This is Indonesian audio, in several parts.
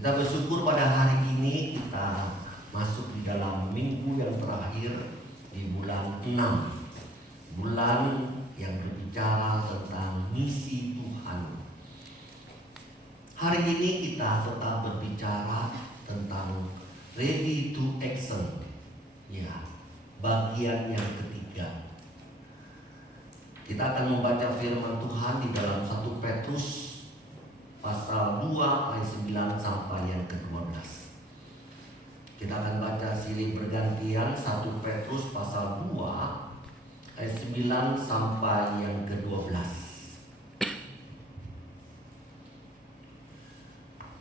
Kita bersyukur pada hari ini kita masuk di dalam minggu yang terakhir di bulan 6. Bulan yang berbicara tentang misi Tuhan. Hari ini kita tetap berbicara tentang ready to action. Ya, bagian yang ketiga. Kita akan membaca firman Tuhan di dalam 1 Petrus pasal 2 ayat 9 sampai yang ke-12. Kita akan baca silih bergantian 1 Petrus pasal 2 ayat 9 sampai yang ke-12.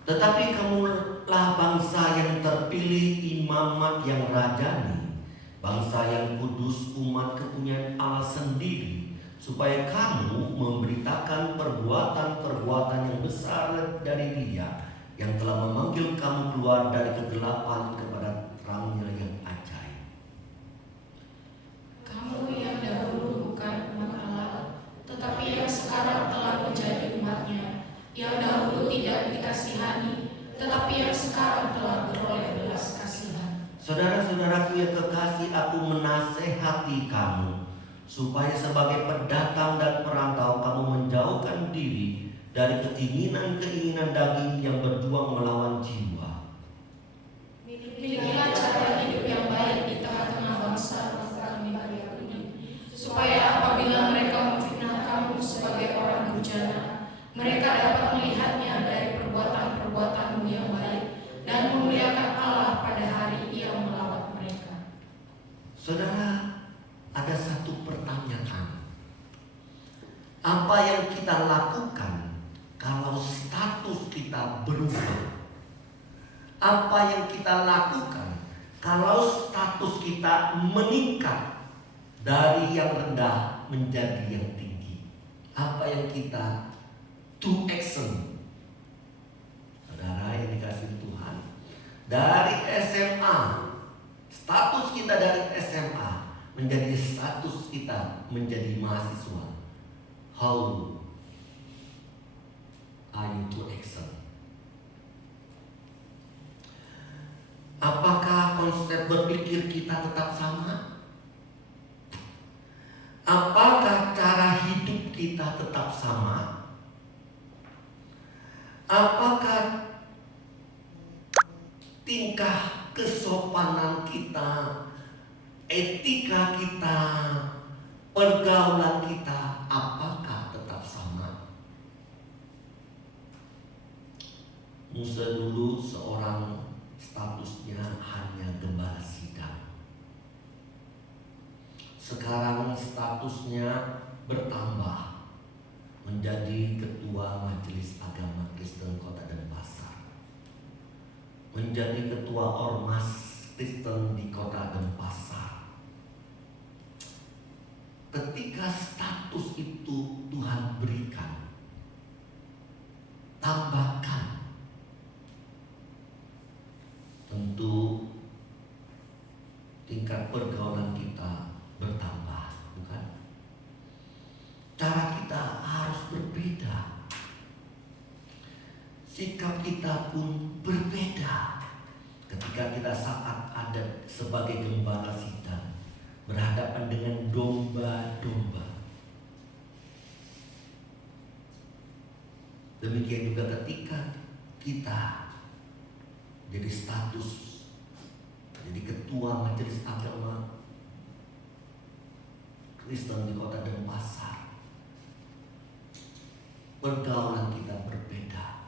Tetapi kamulah bangsa yang terpilih, imamat yang rajani, bangsa yang kudus, umat kepunyaan Allah sendiri, supaya kamu memberitakan perbuatan-perbuatan yang besar dari Dia yang telah memanggil kamu keluar dari kegelapan kepada terangnya yang ajaib. Kamu yang dahulu bukan umat Allah, tetapi yang sekarang telah menjadi umat-Nya, yang dahulu tidak dikasihani, tetapi yang sekarang telah beroleh belas kasihan. Saudara-saudaraku yang kekasih, aku menasehati kamu supaya sebagai pendatang dan perantau kamu menjauhkan diri dari keinginan-keinginan daging yang berjuang melawan jiwa. Milikilah cara hidup yang baik di tengah-tengah bangsa kami ini, supaya apabila mereka memfitnah kamu sebagai orang durjana, mereka dapat melihatnya dari perbuatan-perbuatanmu yang baik dan memuliakan Allah pada hari Ia melawat mereka. Saudara, ada satu pertanyaan. Apa yang kita lakukan kalau status kita berubah? Apa yang kita lakukan kalau status kita meningkat dari yang rendah menjadi yang tinggi? Apa yang kita do action? Saudara yang dikasihi Tuhan, dari SMA, status kita dari SMA menjadi status kita menjadi mahasiswa. How are you to action? Apakah konsep berpikir kita tetap sama? Apakah cara hidup kita tetap sama? Apakah tingkah kesopanan kita, etika kita, pergaulan kita, apakah tetap sama? Musa dulu seorang statusnya hanya gembala sidang. Sekarang statusnya bertambah menjadi ketua Majelis Agama Kristen Kota Denpasar, menjadi ketua Ormas Kristen di Kota Denpasar. Ketika status itu Tuhan berikan, tambahkan. Tentu tingkat pergaulan kita bertambah, bukan? Cara kita harus berbeda. Sikap kita pun berbeda. Ketika kita saat ada sebagai gembala sidang, berhadapan dengan domba-domba. Demikian juga ketika kita jadi status, jadi ketua Majelis Agama Kristen di Kota Denpasar. Pergaulan kita berbeda,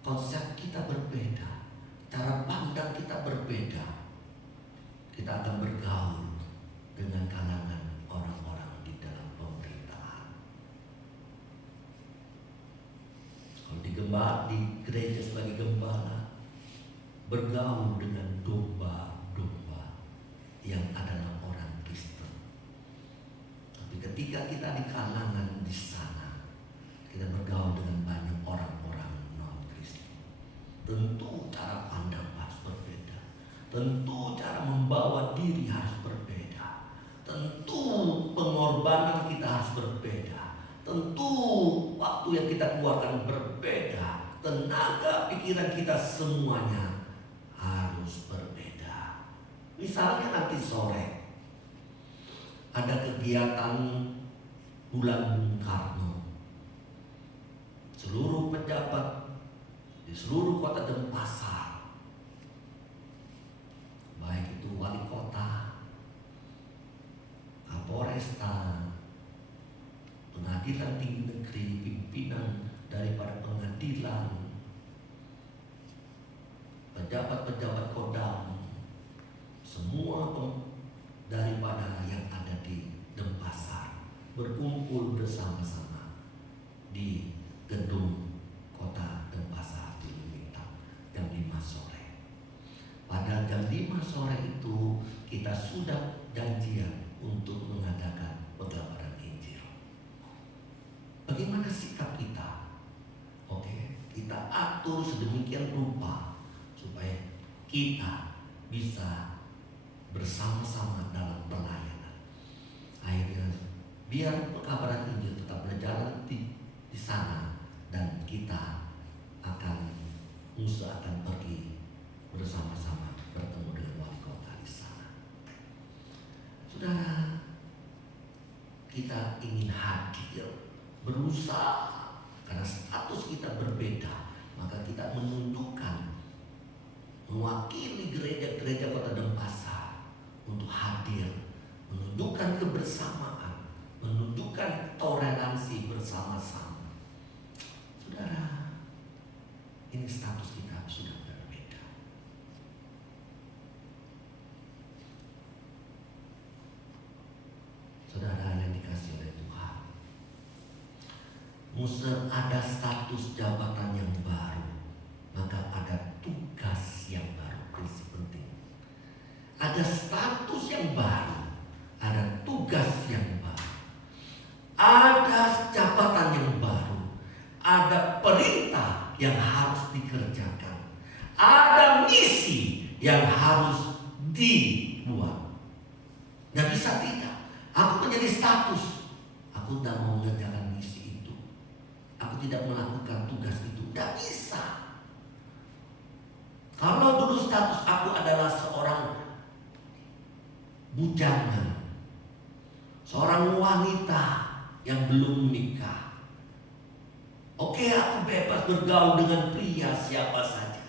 konsep kita berbeda, cara pandang kita berbeda. Kita akan bergaul dengan kalangan orang-orang di dalam pemerintahan. Kalau di gereja sebagai gembala, bergaul dengan domba-domba yang adalah orang Kristen. Tapi ketika kita di kalangan di sana, kita bergaul dengan banyak orang-orang non-Kristen. Tentu cara pandang harus berbeda. Tentu cara membawa diri harus berbeda. Tentu pengorbanan kita harus berbeda. Tentu waktu yang kita keluarkan berbeda. tenaga pikiran kita semuanya harus berbeda. Misalnya nanti sore ada kegiatan bulan Bung Karno. Seluruh pejabat di seluruh kota Denpasar, baik itu wali kota, Kapolresta, pengadilan tinggi negeri, pimpinan daripada pengadilan, pejabat-pejabat Kodam, semua daripada yang ada di Denpasar berkumpul bersama-sama di gedung kota Denpasar di Lumintang jam 5 sore. Pada jam 5 sore itu kita sudah janjian untuk mengadakan penggabaran Injil. Bagaimana sikap kita? Oke, kita atur sedemikian rupa supaya kita bisa bersama-sama dalam pelayanan. Akhirnya biar penggabaran Injil tetap berjalan di sana, dan kita Musa akan pergi bersama-sama bertemu dengan wali kota di sana. Saudara, kita ingin hadir, berusaha, karena status kita berbeda, maka kita menundukkan, mewakili gereja-gereja kota Denpasar untuk hadir, menundukkan kebersamaan, menundukkan toleransi bersama-sama. Saudara, ini status kita sudah berbeda. Saudara yang dikasihi oleh Tuhan, Musa ada status jabatan yang baru, maka ada tugas yang baru. Prinsip penting. Ada status yang baru, ada tugas yang baru, ada jabatan yang baru, ada perintah yang harus dikerjakan, ada misi yang harus dibuat. Nggak bisa tidak. Aku menjadi status, aku tidak mau mengerjakan misi itu, aku tidak melakukan tugas itu. Nggak bisa. Kalau dulu status aku adalah seorang bujangan, seorang wanita yang belum menikah, oke, aku bebas bergaul dengan pria siapa saja.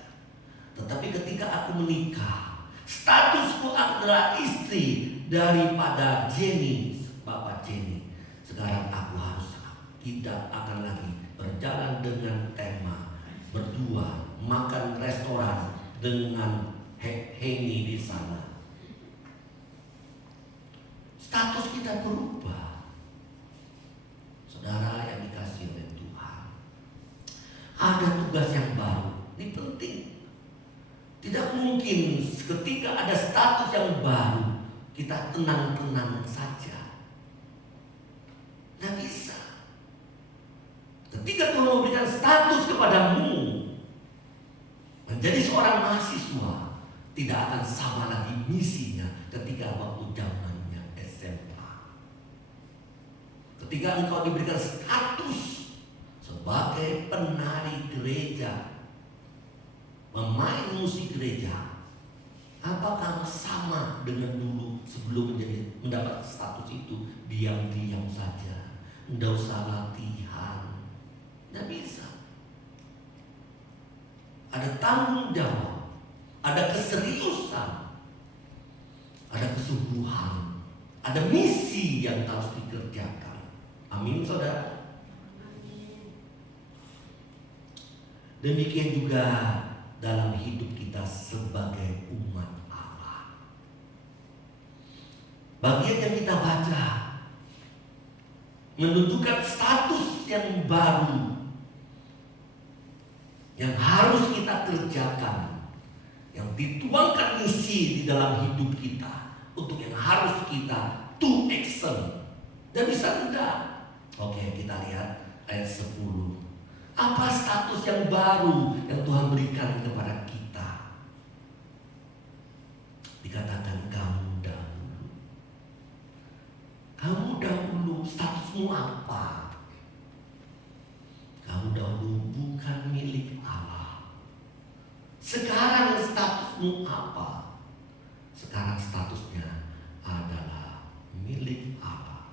Tetapi ketika aku menikah, statusku adalah istri daripada Jenny, Bapak Jenny. Sekarang aku harus tidak akan lagi berjalan dengan tema berdua makan restoran dengan Henny di sana. Status kita berubah. Saudara yang dikasihi oleh Tuhan, ada tugas yang baru. Ini penting. Tidak mungkin ketika ada status yang baru kita tenang-tenang saja. Tidak bisa. Ketika Tuhan memberikan status kepadamu menjadi seorang mahasiswa, tidak akan sama lagi misinya ketika waktu zamannya SMA. Ketika engkau diberikan status sebagai penari gereja, memain musik gereja, apakah sama dengan dulu sebelum mendapat status itu? Diam-diam saja, tidak usah latihan. Tidak bisa. Ada tanggung jawab, ada keseriusan, ada kesungguhan, ada misi yang harus dikerjakan. Amin, saudara. Demikian juga dalam hidup kita sebagai umat Allah. Bagian yang kita baca menentukan status yang baru yang harus kita kerjakan, yang dituangkan misi di dalam hidup kita, untuk yang harus kita to action. Dan bisa tidak. Oke, kita lihat ayat 10. Apa status yang baru yang Tuhan berikan kepada kita? Dikatakan kamu dahulu. Kamu dahulu, statusmu apa? Kamu dahulu bukan milik Allah. Sekarang statusmu apa? Sekarang statusnya adalah milik Allah.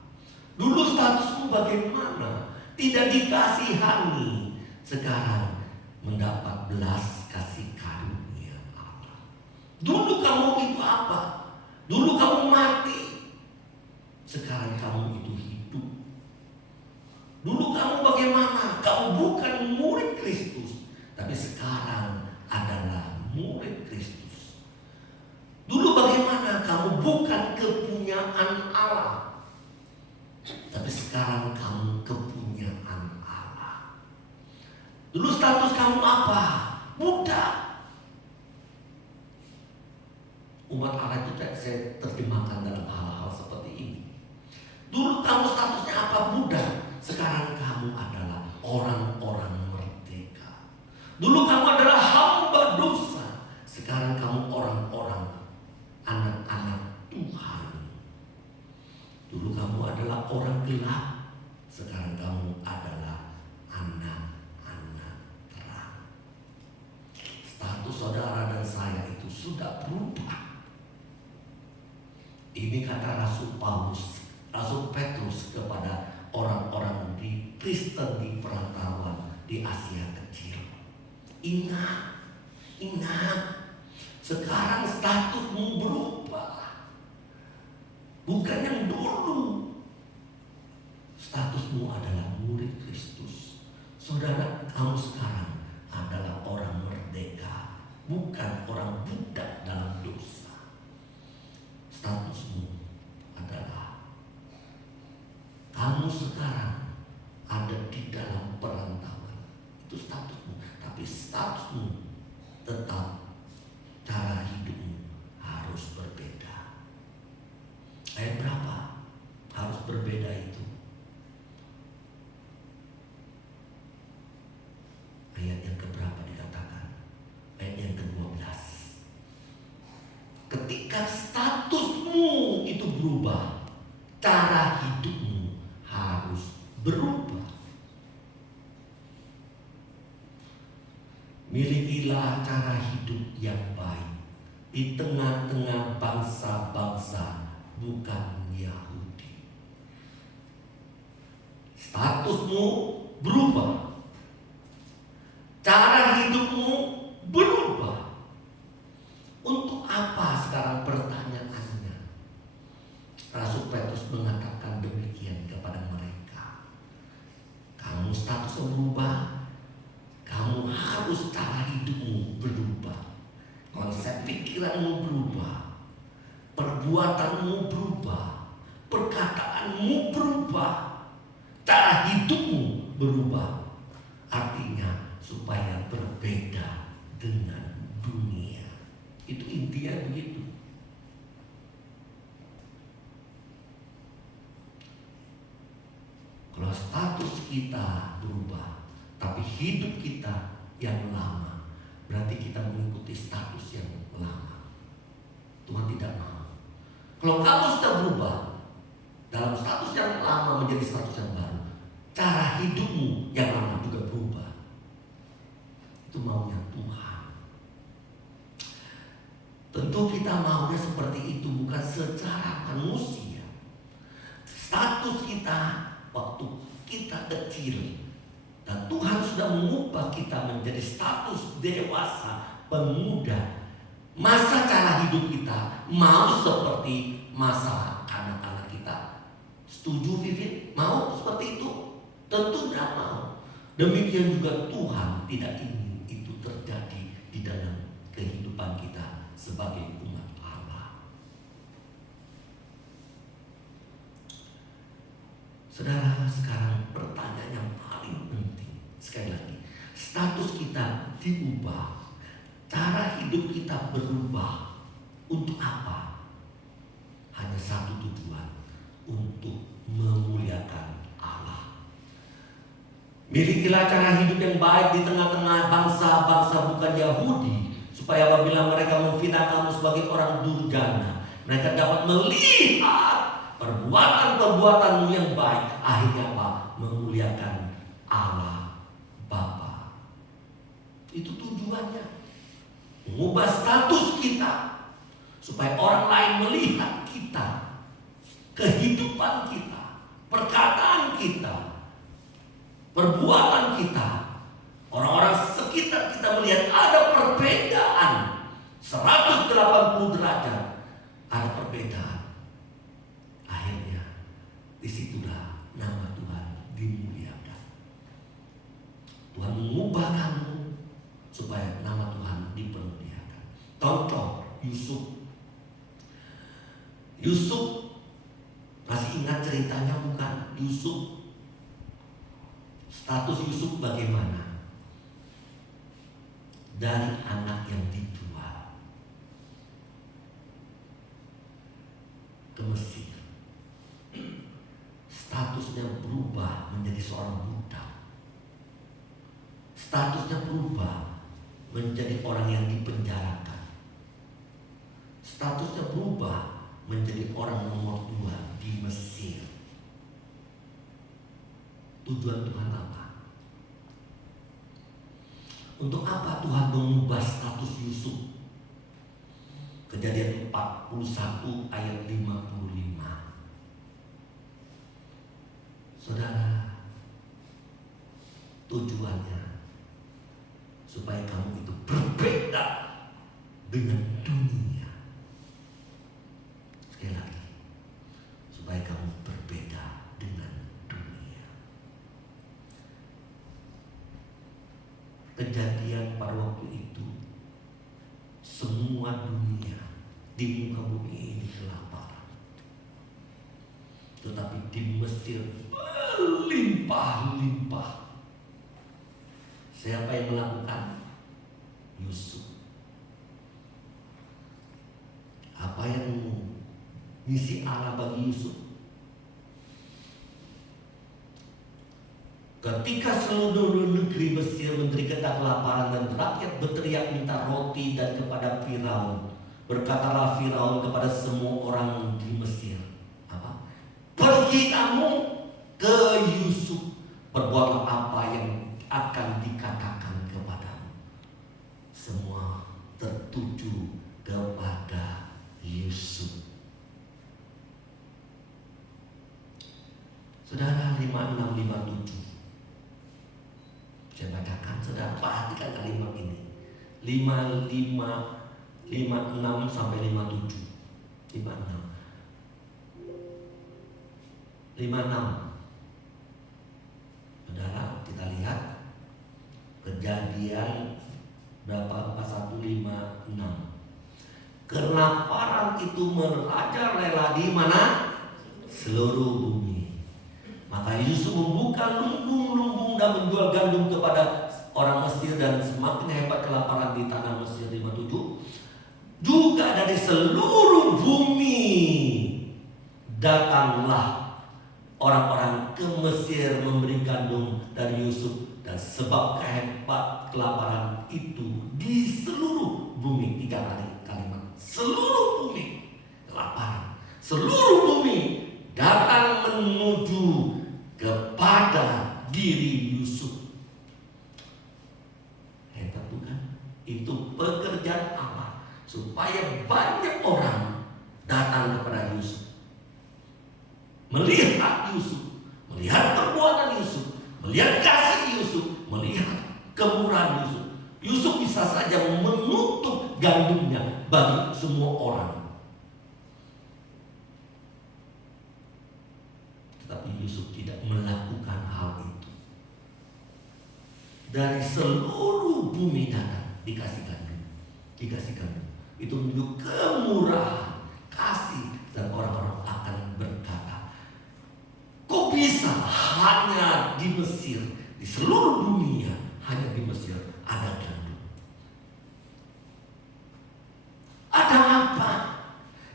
Dulu statusmu bagaimana? Tidak dikasihani. Sekarang mendapat belas kasih karunia Allah. Dulu kamu itu apa? Dulu kamu mati. Sekarang kamu itu hidup. Dulu kamu bagaimana? Kamu bukan murid Kristus, tapi sekarang adalah murid Kristus. Dulu bagaimana? Kamu bukan kepunyaan Allah, tapi sekarang kamu kepunyaan Allah. Dulu status kamu apa? Budak. Umat Allah itu saya terjemahkan dalam hal-hal seperti ini. Dulu kamu statusnya apa? Budak. Sekarang kamu adalah orang-orang merdeka. Dulu kamu adalah hamba dosa. Sekarang kamu orang-orang anak-anak Tuhan. Dulu kamu adalah orang gelap. Sekarang kamu adalah anak-anak terang. Status saudara dan saya itu sudah berubah. Ini kata Rasul Paulus, Rasul Petrus kepada orang-orang di Kristen di perantauan di Asia Kecil. Ingat, sekarang statusmu berubah. Bukan yang dulu. Statusmu adalah murid Kristus. Saudara, kamu sekarang adalah orang merdeka, bukan orang budak dalam dosa. Statusmu adalah kamu sekarang ada di dalam perantauan. Itu statusmu. Tapi statusmu tetap, cara hidupmu harus berbeda. Ayat berapa? Harus berbeda itu. Ayat yang keberapa dikatakan? Ayat yang ke-12. Ketika statusmu itu berubah, cara hidupmu harus berubah. Milikilah cara hidup yang baik di tengah-tengah bangsa-bangsa bukan Yahudi. Statusmu berubah, cara hidupmu berubah. Untuk apa sekarang pertanyaannya? Rasul Petrus mengatakan demikian kepada mereka. Kamu statusmu berubah, kamu harus cara hidupmu berubah. Konsep pikiranmu berubah, perbuatanmu berubah, perkataanmu berubah, cara hidupmu berubah. Artinya supaya berbeda dengan dunia. Itu intinya begitu. Kalau status kita berubah, tapi hidup kita yang lama, berarti kita mengikuti status yang lama. Tuhan tidak mau. Kalau kamu sudah berubah dalam status yang lama menjadi status yang baru, cara hidupmu yang lama juga berubah. Itu maunya Tuhan. Tentu kita maunya seperti itu, bukan secara manusia. Status kita waktu kita kecil, dan Tuhan sudah mengubah kita menjadi status dewasa, pemuda. Masa cara hidup kita mau seperti masa anak-anak kita. Setuju Vivin? Mau seperti itu? Tentu tidak mau. Demikian juga Tuhan tidak ingin itu terjadi di dalam kehidupan kita sebagai umat Allah. Saudara, sekarang pertanyaan yang paling penting, sekali lagi, status kita diubah, cara hidup kita berubah. Untuk apa? Hanya satu tujuan, untuk memuliakan Allah. Milikilah cara hidup yang baik di tengah-tengah bangsa-bangsa bukan Yahudi, supaya apabila mereka memfitnah kamu sebagai orang durjana, mereka dapat melihat perbuatan-perbuatanmu yang baik. Akhirnya apa? Memuliakan Allah Itu tujuannya. Mengubah status kita supaya orang lain melihat kita, kehidupan kita, perkataan kita, perbuatan kita. Orang-orang sekitar kita melihat ada perbedaan 180 derajat, ada perbedaan. Akhirnya disitulah nama Tuhan dimuliakan. Tuhan mengubah kamu supaya nama Tuhan dipermuliakan. Contoh Yusuf. Yusuf, masih ingat ceritanya bukan? Yusuf, status Yusuf bagaimana? Dari anak yang dijual ke Mesir, statusnya berubah menjadi seorang budak. Statusnya berubah menjadi orang yang dipenjarakan. Statusnya berubah menjadi orang nomor 2 di Mesir. Tujuan Tuhan apa? Untuk apa Tuhan mengubah status Yusuf? Kejadian 41 ayat 55. Saudara, tujuannya supaya kamu itu berbeda dengan dunia. Sekali lagi, supaya kamu berbeda dengan dunia. Kejadian pada waktu itu, semua dunia di muka bumi ini kelaparan. Tetapi di Mesir berlimpah-limpah. Siapa yang melakukan? Yusuf. Apa yang misi Allah bagi Yusuf? Ketika seluruh negeri Mesir menderita kelaparan dan rakyat berteriak minta roti dan kepada Firaun, berkatalah Firaun kepada semua orang di Mesir, apa? Pergi kamu ke Yusuf, perbuatlah apa yang akan dikatakan kepadamu. Semua tertuju kepada Yusuf. Saudara, 5657. Saya bacakan, saudara, perhatikan kalimat ini. 56 sampai 57. 56. Saudara, kita lihat Kejadian berapa? 4156. Kelaparan itu merajalela di mana? Seluruh bumi. Maka Yusuf membuka lumbung-lumbung dan menjual gandum kepada orang Mesir, dan semakin hebat kelaparan di tanah Mesir. 57. Juga dari seluruh bumi datanglah orang-orang ke Mesir memberi gandum dari Yusuf, dan sebab kehebat kelaparan itu di seluruh bumi. 3 kali kalimat seluruh bumi kelaparan. Seluruh bumi datang menuju kepada diri Yusuf. Hebat bukan? Itu pekerjaan Allah supaya banyak orang datang kepada Yusuf, melihat Yusuf, melihat perbuatan Yusuf, melihat kasih Yusuf, melihat kemurahan Yusuf. Yusuf bisa saja menutup gandumnya bagi semua orang. Tetapi Yusuf tidak melakukan hal itu. Dari seluruh bumi datang dikasih gandum. Itu menunjuk kemurahan, kasih, dan orang-orang akan berkata, kok bisa hanya di Mesir, di seluruh dunia hanya di Mesir ada gandum? Ada apa?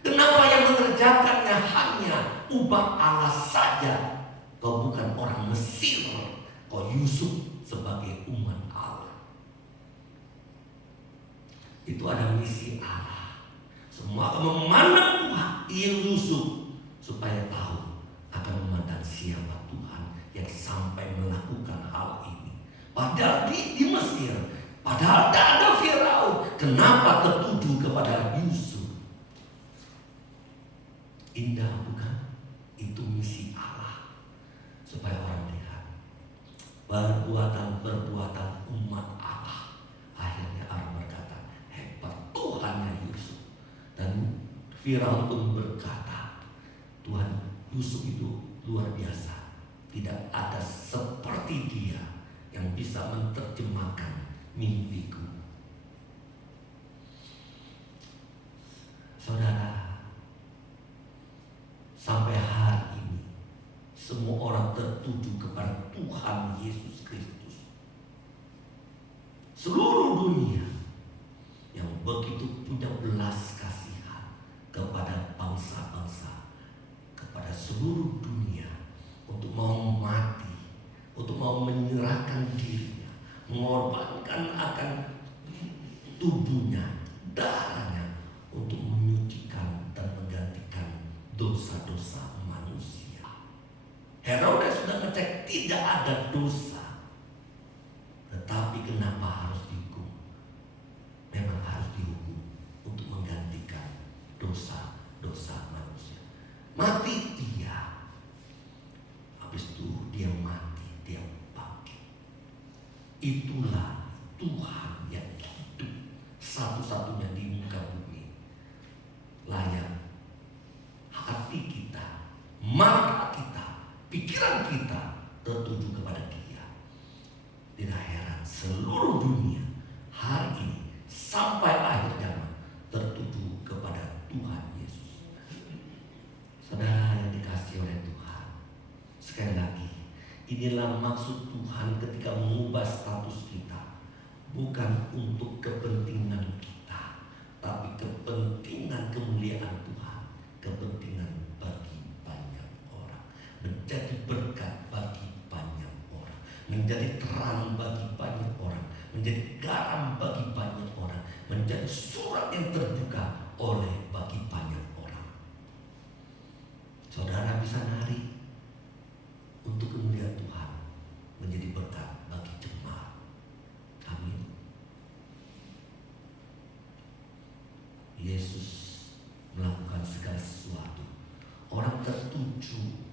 Kenapa yang mengerjakannya hanya umat Allah saja? Kau bukan orang Mesir, kau Yusuf sebagai umat Allah. Itu ada misi Allah. Semua akan memandang Tuhan Yusuf supaya tahu, akan memandang siapa Tuhan yang sampai melakukan hal ini. Padahal di Mesir Padahal tidak ada Firaun. Kenapa tertuju kepada Yusuf? Indah bukan? Itu misi Allah. Supaya orang lihat perbuatan umat Allah. Akhirnya Allah berkata, hebat Tuhannya Yusuf. Dan Firaun pun berkata, Tuhan Yusuf itu luar biasa. Tidak ada seperti dia yang bisa menerjemahkan mimpiku. Saudara, sampai hari ini semua orang tertuju kepada Tuhan Yesus Kristus. Seluruh dunia yang begitu punya belas kasihan kepada bangsa-bangsa, kepada seluruh dunia, untuk mau mati, untuk mau menyerahkan dirinya, mengorbankan akan tubuhnya, darahnya, untuk menyucikan dan menggantikan dosa-dosa manusia. Herodes sudah ngecek tidak ada dosa, tetapi kenapa harus dihukum? Memang harus dihukum untuk menggantikan dosa-dosa manusia. Mati dia, habis itu dia mati, dia bangkit. Itulah Tuhan yang hidup satu-satunya di muka bumi. Layak hati kita, mata kita, pikiran kita tertuju kepada Dia. Tidak heran seluruh dunia hari ini sampai akhir zaman tertuju kepada Tuhan Yesus. Saudara yang dikasihi oleh Tuhan, sekali lagi, inilah maksud Tuhan ketika mengubah status kita. Bukan untuk kepentingan kita, tapi kepentingan kemuliaan Tuhan, kepentingan bagi banyak orang, menjadi berkat bagi banyak orang, menjadi terang bagi banyak orang, menjadi garam bagi banyak orang, menjadi surat yang terbuka oleh bagi banyak orang. Saudara bisa nari untuk kemuliaan Tuhan, menjadi berkat bagi jemaat. Amin. Yesus melakukan segala sesuatu. Orang tertuju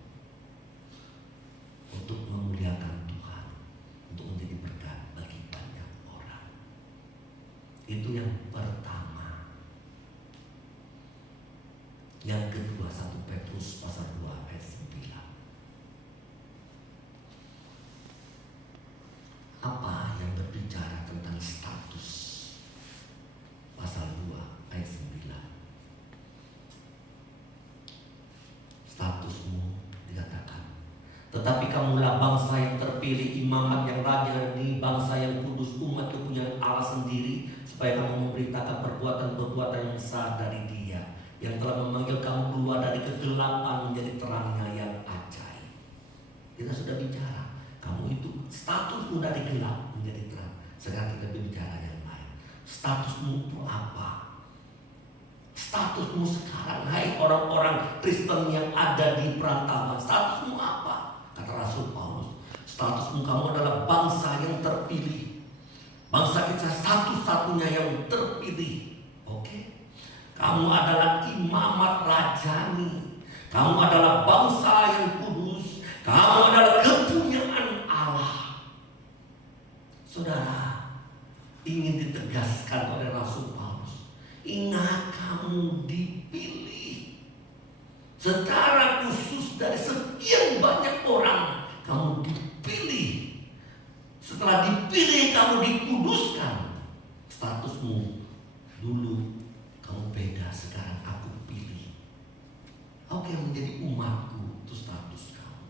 untuk memuliakan Tuhan, untuk menjadi berkat bagi banyak orang. Itu yang pertama. Yang kedua, 1 Petrus pasal 2 ayat 9. Apa yang berbicara tentang status? Pasal 2 ayat 9. Statusmu dikatakan, tetapi kamulah bangsa yang terpilih, imamat yang raja, di bangsa yang kudus, umat kepunyaan Allah sendiri, supaya kamu memberitakan perbuatan-perbuatan yang besar dari Dia yang telah memanggil kamu keluar dari kegelapan menjadi terangnya yang ajaib. Kita sudah bicara, kamu itu statusmu dari gelap menjadi terang. Sekarang kita bicara yang lain. Statusmu itu apa? Statusmu sekarang, hai orang-orang Kristen yang ada di perantauan, statusmu apa? Kata Rasul Paulus, statusmu kamu adalah bangsa yang terpilih. Bangsa kita satu-satunya yang terpilih. Oke? Kamu adalah imamat rajani. Kamu adalah bangsa yang kudus. Kamu adalah kepunyaan Allah. Saudara, ingin ditegaskan oleh Rasul Paulus, ingat kamu dipilih secara khusus dari sekian banyak orang. Kamu dipilih. Setelah dipilih, kamu dikuduskan. Statusmu dulu kamu beda, sekarang aku pilih. Oke, menjadi umatku, itu status kamu.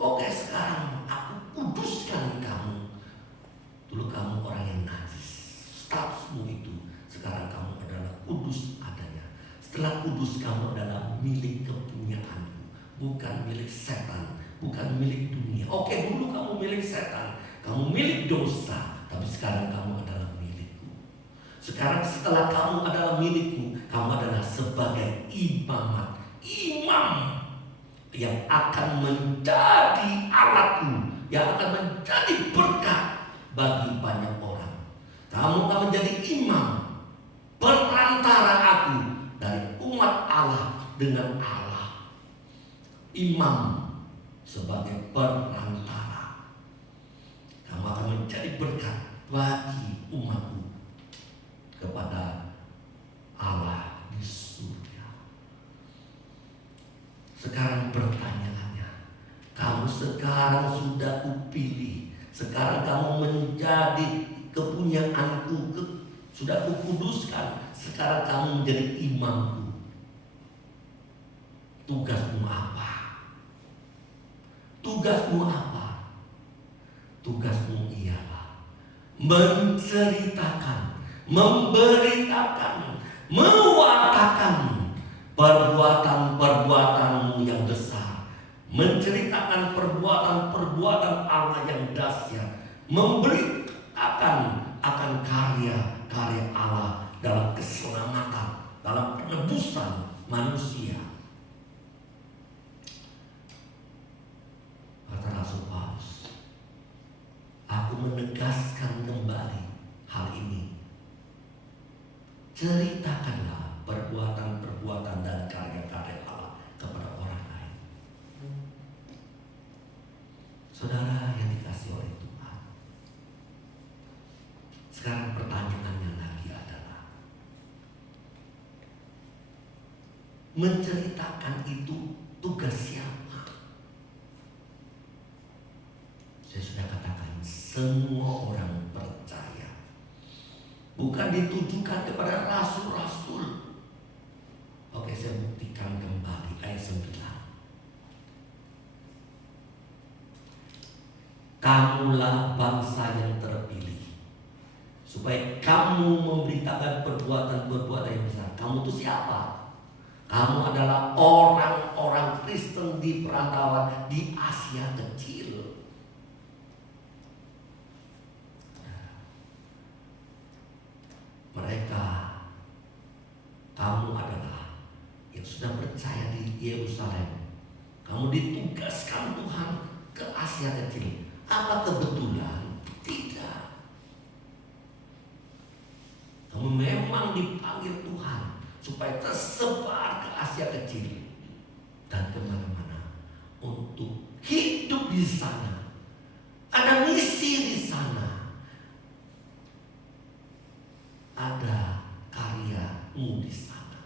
Oke, sekarang aku kuduskan kamu. Dulu kamu orang yang najis, statusmu itu. Sekarang kamu adalah kudus adanya. Setelah kudus, kamu adalah milik kepunyaanku, bukan milik setan, bukan milik dunia. Oke, dulu kamu milik setan, kamu milik dosa, tapi sekarang kamu adalah milikku. Sekarang setelah kamu adalah milikku, kamu adalah sebagai imamat, imam yang akan menjadi alatku, yang akan menjadi berkat bagi banyak orang. Kamu akan menjadi imam, perantara aku dari umat Allah dengan Allah. Imam sebagai perantara. Kamu akan menjadi berkat bagi umatku kepada Allah di surga. Sekarang pertanyaannya, kamu sekarang sudah kupilih, sekarang kamu menjadi kepunyaanku, sudah kukuduskan, sekarang kamu menjadi imamku. Tugasmu apa? Tugasmu apa? Tugasmu ialah menceritakan, memberitakan, mewartakan perbuatan-perbuatanmu yang besar, menceritakan perbuatan-perbuatan Allah yang dahsyat, memberitakan akan karya-karya Allah dalam keselamatan, dalam penebusan manusia. Kata Rasul Paulus, aku menegaskan kembali hal ini. Ceritakanlah perbuatan-perbuatan dan karya-karya Allah kepada orang lain. Saudara yang dikasihi oleh Tuhan, sekarang pertanyaannya lagi adalah, menceritakan itu tugas siapa? Saya sudah katakan, semua orang percaya. Bukan ditujukan kepada rasul-rasul. Oke, saya buktikan kembali ayat 9. Kamulah bangsa yang terpilih, supaya kamu memberitakan perbuatan-perbuatan yang besar. Kamu itu siapa? Kamu adalah orang-orang Kristen di perantauan di Asia Kecil. Mereka, kamu adalah yang sudah percaya di Yerusalem. Kamu ditugaskan Tuhan ke Asia Kecil. Apa kebetulan? Tidak. Kamu memang dipanggil Tuhan supaya tersebar ke Asia Kecil dan kemana-mana untuk hidup di sana. Ada misi di sana. Ada karyamu di sana.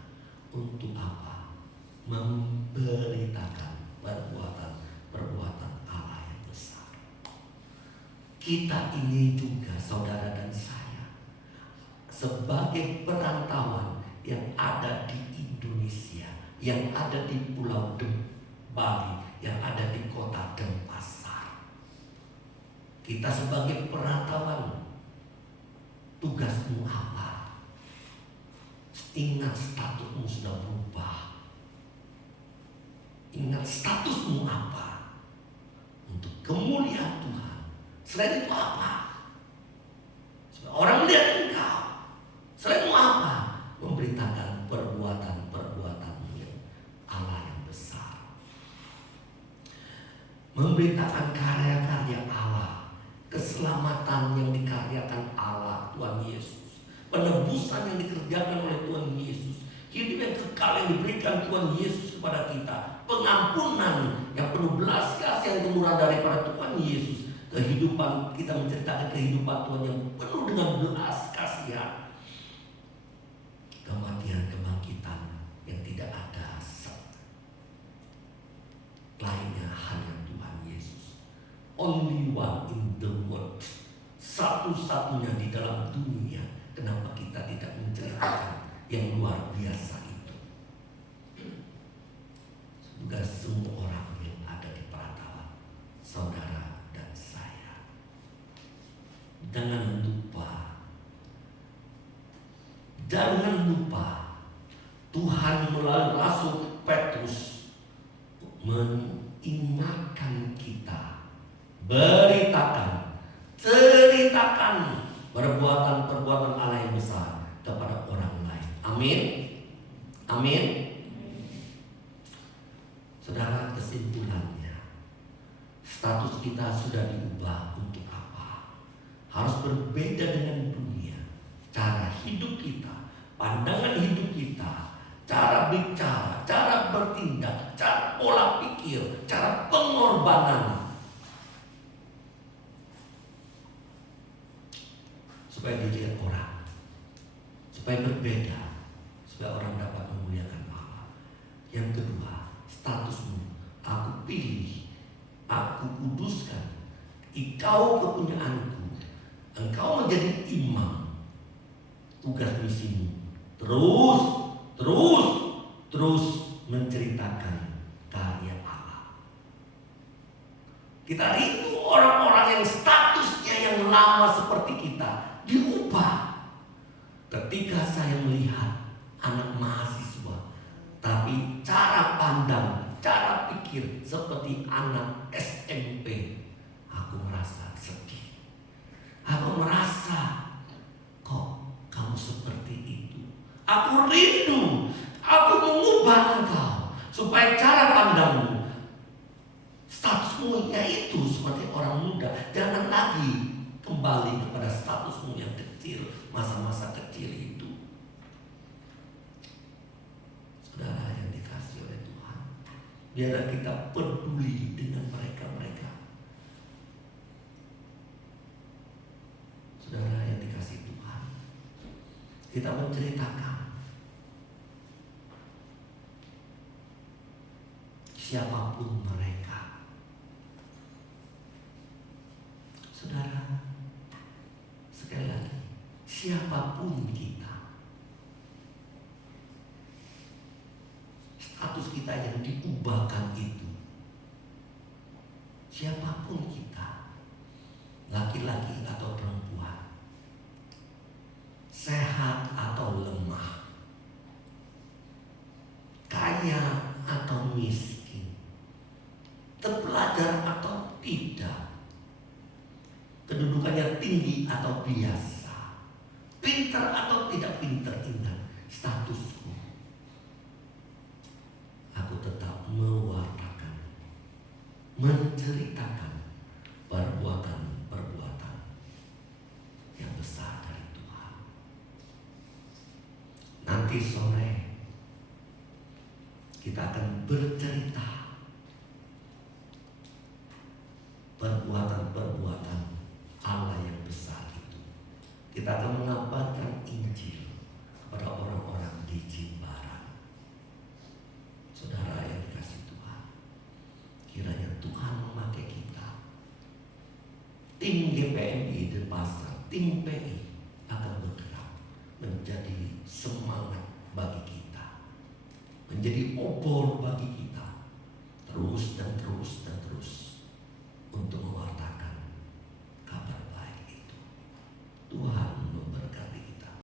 Untuk apa? Memberitakan perbuatan Allah yang besar. Kita ini juga, saudara dan saya, sebagai perantauan yang ada di Indonesia, yang ada di Pulau Bali, yang ada di kota Denpasar. Kita sebagai perantauan, tugasmu apa? Ingat statusmu sudah berubah. Ingat statusmu apa? Untuk kemuliaan Tuhan. Selain itu apa? Supaya orang melihat engkau. Selain itu apa? Memberitakan perbuatan-perbuatanmu yang Allah yang besar. Memberitakan karya-karya Allah. Keselamatan yang dikaryakan Allah, Tuhan Yesus. Penebusan yang dikerjakan oleh Tuhan Yesus. Hidup yang kekal yang diberikan Tuhan Yesus kepada kita. Pengampunan yang penuh belas kasih yang kemurahan daripada Tuhan Yesus. Kehidupan, kita menceritakan kehidupan Tuhan yang penuh dengan belas kasihan. Kematian, kebangkitan yang tidak ada lainnya, hanya Tuhan Yesus. Only one in the world. Satu-satunya di dalam dunia. Kenapa kita tidak menceritakan yang luar biasa itu? Semoga semua orang yang ada di perantauan, saudara dan saya, jangan lupa Tuhan melalui Rasul Petrus mengingatkan kita, beritakan, ceritakan perbuatan-perbuatan Allah yang besar kepada orang lain. Amin. Amin. Saudara, kesimpulannya, status kita sudah diubah untuk apa? Harus berbeda dengan dunia. cara hidup kita, pandangan hidup kita, cara bicara, cara bertindak, cara pola pikir, cara pengorbanan, supaya dilihat orang, supaya berbeda, supaya orang dapat memuliakan Allah. Yang kedua, statusmu, aku pilih, aku kuduskan, engkau kepunyaanku, engkau menjadi imam. Tugas misimu terus menceritakan karya Allah. Kita rindu orang-orang yang statusnya yang lama seperti kita diubah. Ketika saya melihat anak mahasiswa, tapi cara pandang, cara pikir seperti anak SMP, aku merasa sedih. Aku merasa, kok kamu seperti itu? Aku rindu, aku mengubah engkau supaya cara pandangmu, statusmu yaitu seperti orang muda. Jangan lagi kembali kepada statusmu yang kecil, masa-masa kecil itu. Saudara yang dikasihi oleh Tuhan, biarlah kita peduli dengan mereka-mereka. Saudara yang dikasihi Tuhan, kita menceritakan siapapun mereka. Saudara, sekali lagi, siapapun kita, status kita yang diubahkan itu, siapapun kita, laki-laki atau perempuan, sehat atau lemah, kaya atau miskin, terpelajar atau tidak, kedudukannya tinggi atau biasa, pintar atau tidak pintar, ingat statusku. Aku tetap mewartakan, menceritakan perbuatan-perbuatan yang besar dari Tuhan. Nanti sore kita akan bercerita perbuatan-perbuatan Allah yang besar itu. Kita akan mengabarkan Injil kepada orang-orang di Jimbaran. Saudara yang dikasihi Tuhan, kiranya Tuhan memakai kita. Tim GPMI Denpasar, tim PI akan bergerak menjadi semangat bagi kita, menjadi obor bagi kita, terus dan terus dan terus untuk mewartakan kabar baik itu. Tuhan